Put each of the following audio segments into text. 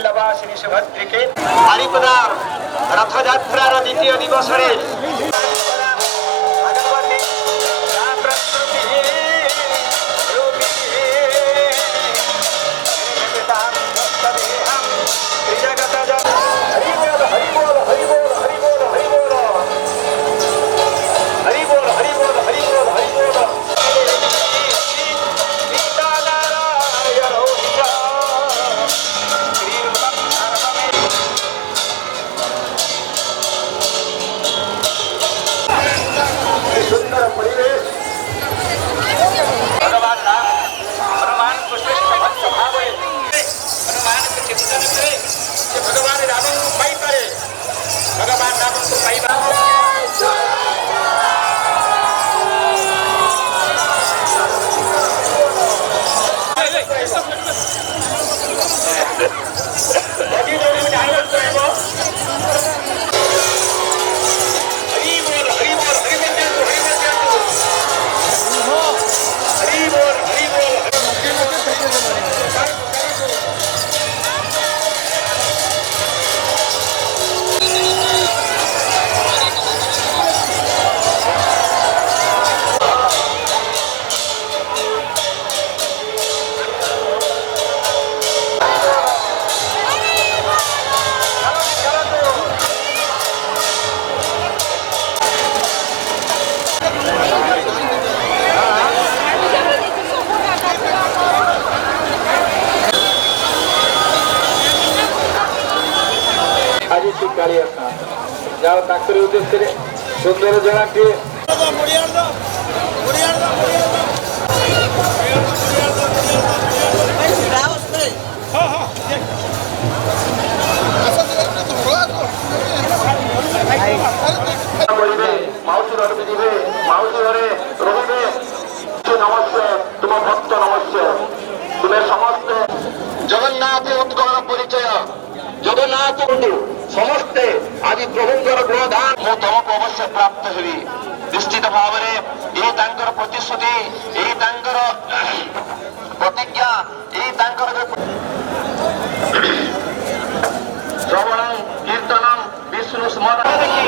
ଜିଲ୍ଲାବାସିନୀ ସୁଭଦ୍ରିକେ ବାରିପଦା ରଥଯାତ୍ରାର ଦ୍ୱିତୀୟ ଦିବସରେ ଯାହା ତାଙ୍କରି ଉଦ୍ଦେଶ୍ୟରେ ସୁନ୍ଦର ଜଣାଟିଏ ମାଉସୀ ଘରକୁ ଯିବେ, ମାଉସୀ ଘରେ ରହିବେ। ନମସ୍ତେ ତୁମ ଭକ୍ତ ନମସ୍ତେ, ତୁମେ ସମସ୍ତେ ଜଗନ୍ନାଥ ଉତ୍କଳର ପରିଚୟ। ଜଗନ୍ନାଥ ସମସ୍ତେ ଆଜି ପ୍ରଭୁଙ୍କର ଗୁଣଗାନ ମୁଁ ତମକୁ ଅବଶ୍ୟ ପ୍ରାପ୍ତ ହେବି। ନିଶ୍ଚିତ ଭାବରେ ଏହି ତାଙ୍କର ପ୍ରତିଶ୍ରୁତି, ଏହି ତାଙ୍କର ପ୍ରତିଜ୍ଞା, ଏହି ତାଙ୍କର ଶ୍ରବଣ କୀର୍ତ୍ତନ ବିଷ୍ଣୁ ସ୍ମରଣ ଦେଖି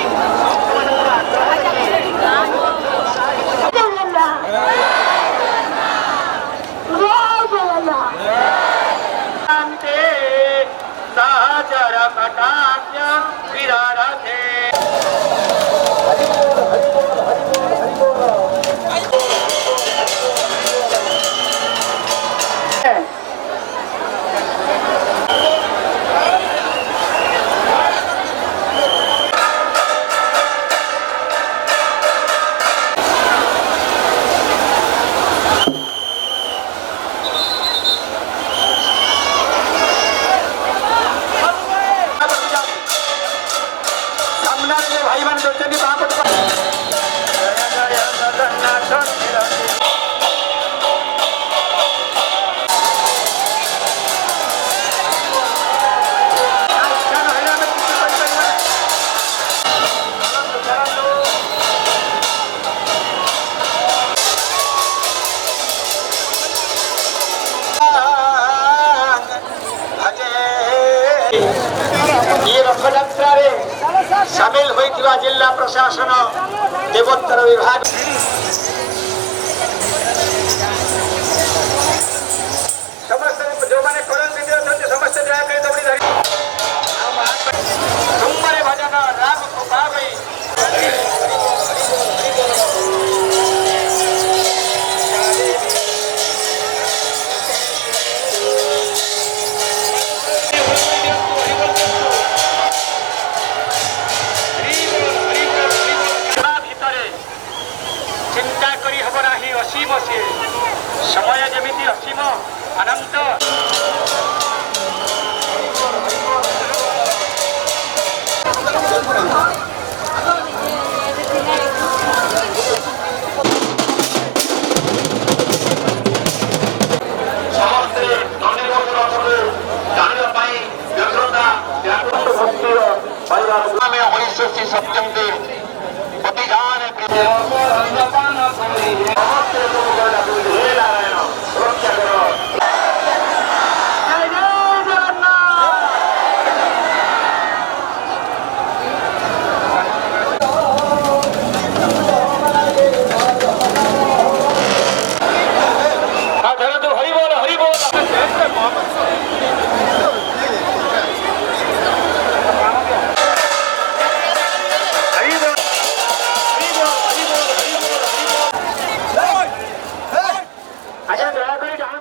रथयात्रे सामिल होइतिबा जिला प्रशासन देवोत्तर विभाग समस्त जो माने करण दीदी अछंती समस्त दया करी दौड़ी धरी तुम्हारे भजन राम को पावई समय जमी असीम अनंत सत्यम के सरकारी